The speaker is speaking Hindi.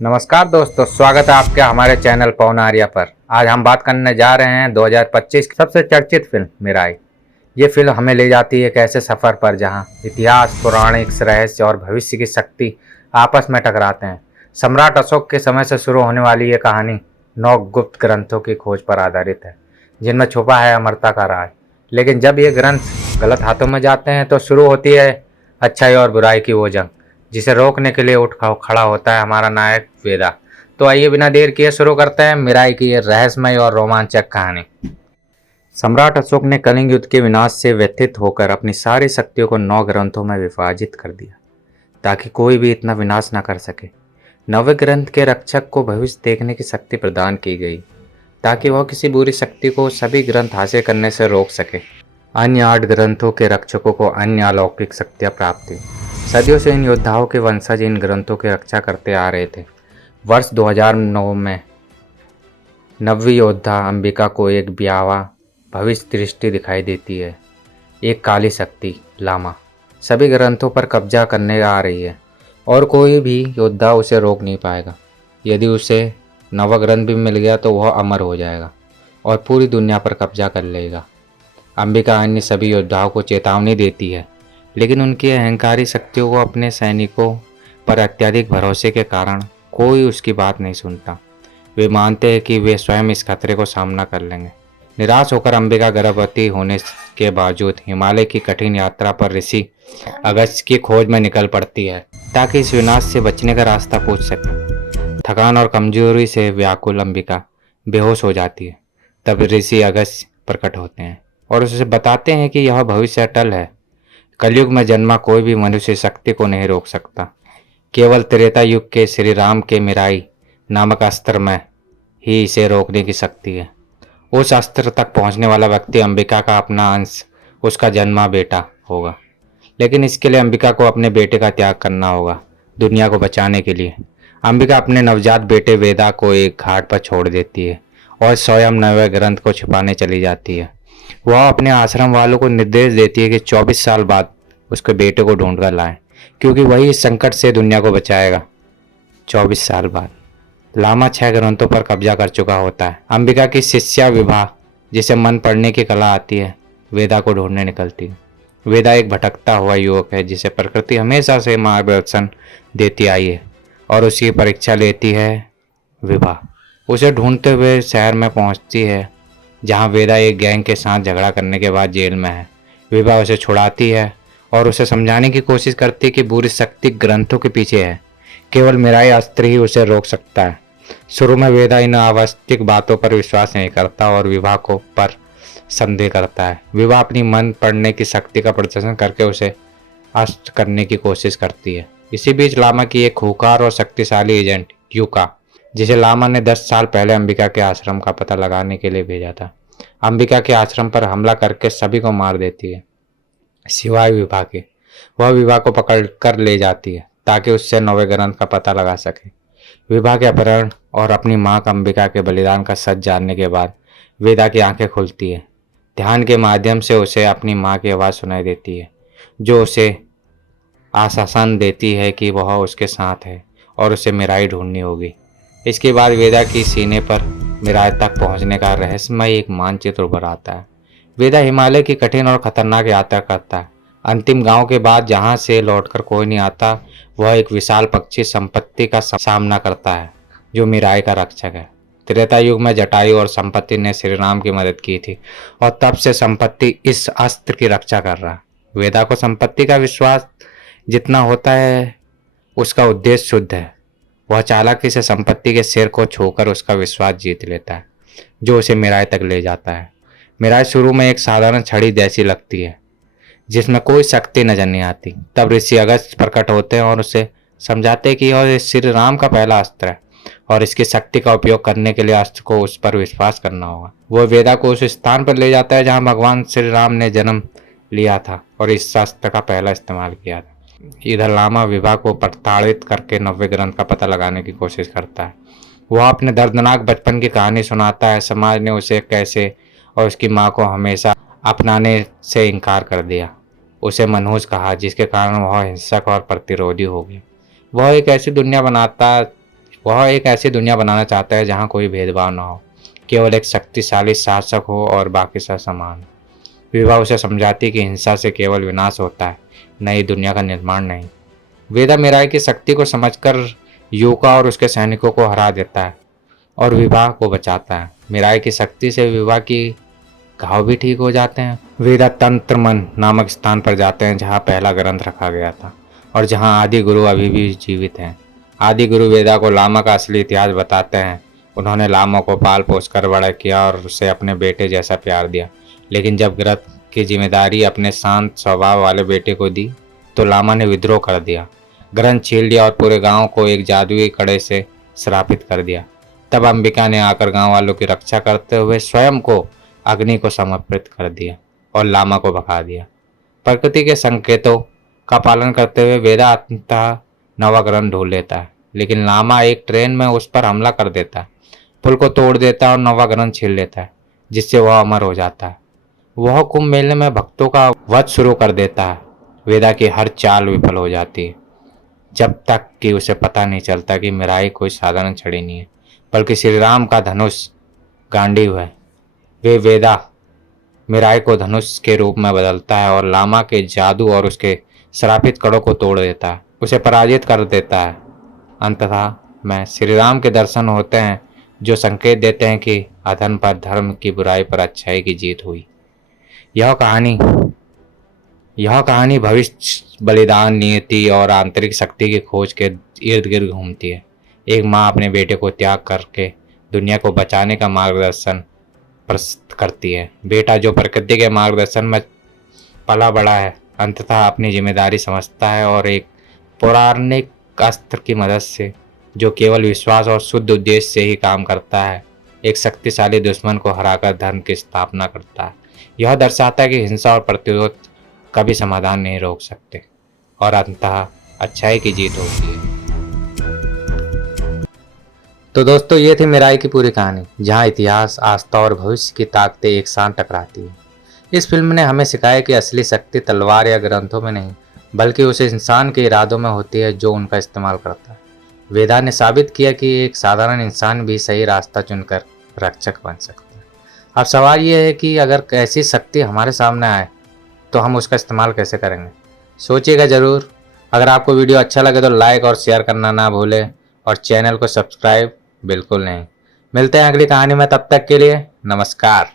नमस्कार दोस्तों, स्वागत है आपके हमारे चैनल पवन आर्या पर। आज हम बात करने जा रहे हैं 2025 की सबसे चर्चित फिल्म मिराई। ये फिल्म हमें ले जाती है एक ऐसे सफ़र पर जहां इतिहास, पौराणिक रहस्य और भविष्य की शक्ति आपस में टकराते हैं। सम्राट अशोक के समय से शुरू होने वाली ये कहानी 9 गुप्त ग्रंथों की खोज पर आधारित है, जिनमें छुपा है अमरता का राज। लेकिन जब ये ग्रंथ गलत हाथों में जाते हैं तो शुरू होती है अच्छाई और बुराई की वो जंग, जिसे रोकने के लिए खड़ा होता है हमारा नायक वेदा। तो आइए बिना देर किए शुरू करते हैं मिराई की ये रहस्यमय और रोमांचक कहानी। सम्राट अशोक ने कलिंग युद्ध के विनाश से व्यथित होकर अपनी सारी शक्तियों को 9 ग्रंथों में विभाजित कर दिया, ताकि कोई भी इतना विनाश न कर सके। नवे ग्रंथ के रक्षक को भविष्य देखने की शक्ति प्रदान की गई, ताकि वह किसी बुरी शक्ति को सभी ग्रंथ हासिल करने से रोक सके। अन्य 8 ग्रंथों के रक्षकों को अन्य अलौकिक शक्तियाँ प्राप्त हुई। सदियों से इन योद्धाओं के वंशज इन ग्रंथों की रक्षा करते आ रहे थे। वर्ष 2009 में नवी योद्धा अंबिका को एक ब्यावा भविष्य दृष्टि दिखाई देती है। एक काली शक्ति लामा सभी ग्रंथों पर कब्जा करने आ रही है और कोई भी योद्धा उसे रोक नहीं पाएगा। यदि उसे नवा ग्रंथ भी मिल गया तो वह अमर हो जाएगा और पूरी दुनिया पर कब्जा कर लेगा। अंबिका अन्य सभी योद्धाओं को चेतावनी देती है, लेकिन उनकी अहंकारी शक्तियों को अपने सैनिकों पर अत्यधिक भरोसे के कारण कोई उसकी बात नहीं सुनता। वे मानते हैं कि वे स्वयं इस खतरे को सामना कर लेंगे। निराश होकर अंबिका गर्भवती होने के बावजूद हिमालय की कठिन यात्रा पर ऋषि अगस्त्य की खोज में निकल पड़ती है, ताकि इस विनाश से बचने का रास्ता पूछ सके। थकान और कमजोरी से व्याकुल अंबिका बेहोश हो जाती है। तब ऋषि अगस्त्य प्रकट होते हैं और उसे बताते हैं कि यह भविष्य अटल है। कलयुग में जन्मा कोई भी मनुष्य शक्ति को नहीं रोक सकता। केवल त्रेता युग के श्री राम के मिराई नामक अस्त्र में ही इसे रोकने की शक्ति है। उस अस्त्र तक पहुंचने वाला व्यक्ति अंबिका का अपना अंश, उसका जन्मा बेटा होगा। लेकिन इसके लिए अंबिका को अपने बेटे का त्याग करना होगा दुनिया को बचाने के लिए। अंबिका अपने नवजात बेटे वेदा को एक घाट पर छोड़ देती है और स्वयं नवे ग्रंथ को छिपाने चली जाती है। वह अपने आश्रम वालों को निर्देश देती है कि 24 साल बाद उसके बेटे को ढूंढ कर लाएं, क्योंकि वही इस संकट से दुनिया को बचाएगा। 24 साल बाद लामा 6 ग्रंथों पर कब्जा कर चुका होता है। अंबिका की शिष्या विभा, जिसे मन पढ़ने की कला आती है, वेदा को ढूंढने निकलती है। वेदा एक भटकता हुआ युवक है जिसे प्रकृति हमेशा से मार्गदर्शन देती आई है और उसकी परीक्षा लेती है विभा। उसे ढूंढते हुए शहर में पहुंचती है, जहां वेदा एक गैंग के साथ झगड़ा करने के बाद जेल में है। विभा उसे छुड़ाती है और उसे समझाने की कोशिश करती है कि बुरी शक्ति ग्रंथों के पीछे है, केवल मिराई अस्त्र ही उसे रोक सकता है। शुरू में वेदा इन अनावश्यक बातों पर विश्वास नहीं करता और विभा को पर संदेह करता है। विभा अपनी मन पढ़ने की शक्ति का प्रदर्शन करके उसे अस्त करने की कोशिश करती है। इसी बीच लामा की एक खूंखार और शक्तिशाली एजेंट यूका, जिसे लामा ने 10 साल पहले अंबिका के आश्रम का पता लगाने के लिए भेजा था, अंबिका के आश्रम पर हमला करके सभी को मार देती है सिवाय विभा के। वह विभा को पकड़ कर ले जाती है ताकि उससे नवे ग्रंथ का पता लगा सके। विभा के अपहरण और अपनी मां अंबिका के बलिदान का सच जानने के बाद वेदा की आंखें खुलती है। ध्यान के माध्यम से उसे अपनी मां की आवाज़ सुनाई देती है, जो उसे आश्वासन देती है कि वह उसके साथ है और उसे मिराई ढूंढनी होगी। इसके बाद वेदा की सीने पर मिराई तक पहुंचने का रहस्यमय एक मानचित्र उभर आता है। वेदा हिमालय की कठिन और खतरनाक यात्रा करता है। अंतिम गांव के बाद जहां से लौटकर कोई नहीं आता, वह एक विशाल पक्षी संपत्ति का सामना करता है, जो मिराई का रक्षक है। त्रेता युग में जटायु और संपत्ति ने श्री राम की मदद की थी और तब से संपत्ति इस अस्त्र की रक्षा कर रहा है। वेदा को संपत्ति का विश्वास जितना होता है, उसका उद्देश्य शुद्ध है। वह चालाकी से संपत्ति के सिर को छूकर उसका विश्वास जीत लेता है, जो उसे मिराई तक ले जाता है। मिराई शुरू में एक साधारण छड़ी जैसी लगती है, जिसमें कोई शक्ति नजर नहीं आती। तब ऋषि अगस्त्य प्रकट होते हैं और उसे समझाते हैं कि यह श्री राम का पहला अस्त्र है और इसकी शक्ति का उपयोग करने के लिए अस्त्र को उस पर विश्वास करना होगा। वह वेदा को उस स्थान पर ले जाता है जहां भगवान श्री राम ने जन्म लिया था और इस अस्त्र का पहला इस्तेमाल किया था। इधर लामा विभा को प्रताड़ित करके नवे ग्रंथ का पता लगाने की कोशिश करता है। वह अपने दर्दनाक बचपन की कहानी सुनाता है, समाज ने उसे कैसे और उसकी माँ को हमेशा अपनाने से इनकार कर दिया। उसे मनहूस कहा, जिसके कारण वह हिंसक और प्रतिरोधी हो गई। वह एक ऐसी दुनिया बनाता वह एक ऐसी दुनिया बनाना चाहता है जहाँ कोई भेदभाव ना हो, केवल एक शक्तिशाली शासक हो और बाकी सब समान। विवाह उसे समझाती है कि हिंसा से केवल विनाश होता है, नई दुनिया का निर्माण नहीं। वेदा मीराई की शक्ति को समझकर युका और उसके सैनिकों को हरा देता है और विवाह को बचाता है। मीराई की शक्ति से विवाह की घाव भी ठीक हो जाते हैं। वेदा तंत्र मन नामक स्थान पर जाते हैं जहाँ पहला ग्रंथ रखा गया था और जहाँ आदि गुरु अभी भी जीवित हैं। आदि गुरु वेदा को लामा का असली इतिहास बताते हैं। उन्होंने लामा को पाल पोस कर बड़ा किया और उसे अपने बेटे जैसा प्यार दिया, लेकिन जब ग्रंथ की जिम्मेदारी अपने शांत स्वभाव वाले बेटे को दी तो लामा ने विद्रोह कर दिया, ग्रंथ छीन लिया और पूरे गांव को एक जादुई कड़े से श्रापित कर दिया। तब अंबिका ने आकर गांव वालों की रक्षा करते हुए स्वयं को अग्नि को समर्पित कर दिया और लामा को भगा दिया। प्रकृति के संकेतों का पालन करते हुए वेदा अंततः नवा ग्रंथ ढूंढ लेता है, लेकिन लामा एक ट्रेन में उस पर हमला कर देता है, पुल को तोड़ देता है और नवा ग्रंथ छीन लेता है, जिससे वह अमर हो जाता है। वह कुंभ मेले में भक्तों का वध शुरू कर देता है। वेदा की हर चाल विफल हो जाती है, जब तक कि उसे पता नहीं चलता कि मीराई कोई साधारण छड़ी नहीं है, बल्कि श्री राम का धनुष गांडीव है। वे वेदा मीराई को धनुष के रूप में बदलता है और लामा के जादू और उसके श्रापित कड़ों को तोड़ देता है, उसे पराजित कर देता है। अंततः में श्री राम के दर्शन होते हैं जो संकेत देते हैं कि अधर्म पर धर्म की बुराई पर अच्छाई की जीत हुई। यह कहानी भविष्य, बलिदान, नियति और आंतरिक शक्ति की खोज के इर्द गिर्द घूमती है। एक माँ अपने बेटे को त्याग करके दुनिया को बचाने का मार्गदर्शन प्रस्तुत करती है। बेटा जो प्रकृति के मार्गदर्शन में पला बड़ा है, अंततः अपनी जिम्मेदारी समझता है और एक पौराणिक अस्त्र की मदद से, जो केवल विश्वास और शुद्ध उद्देश्य से ही काम करता है, एक शक्तिशाली दुश्मन को हराकर धर्म की स्थापना करता है। यह दर्शाता है कि हिंसा और प्रतिरोध कभी समाधान नहीं रोक सकते और अंततः अच्छाई की जीत होती है। तो दोस्तों, ये थी मीराई की पूरी कहानी, जहाँ इतिहास, आस्था और भविष्य की ताकतें एक साथ टकराती हैं। इस फिल्म ने हमें सिखाया कि असली शक्ति तलवार या ग्रंथों में नहीं, बल्कि उस इंसान के इरादों में होती है जो उनका इस्तेमाल करता है। वेदा ने साबित किया कि एक साधारण इंसान भी सही रास्ता चुनकर रक्षक बन सकता है। अब सवाल ये है कि अगर ऐसी शक्ति हमारे सामने आए तो हम उसका इस्तेमाल कैसे करेंगे। सोचिएगा ज़रूर। अगर आपको वीडियो अच्छा लगे तो लाइक और शेयर करना ना भूलें और चैनल को सब्सक्राइब बिल्कुल नहीं। मिलते हैं अगली कहानी में, तब तक के लिए नमस्कार।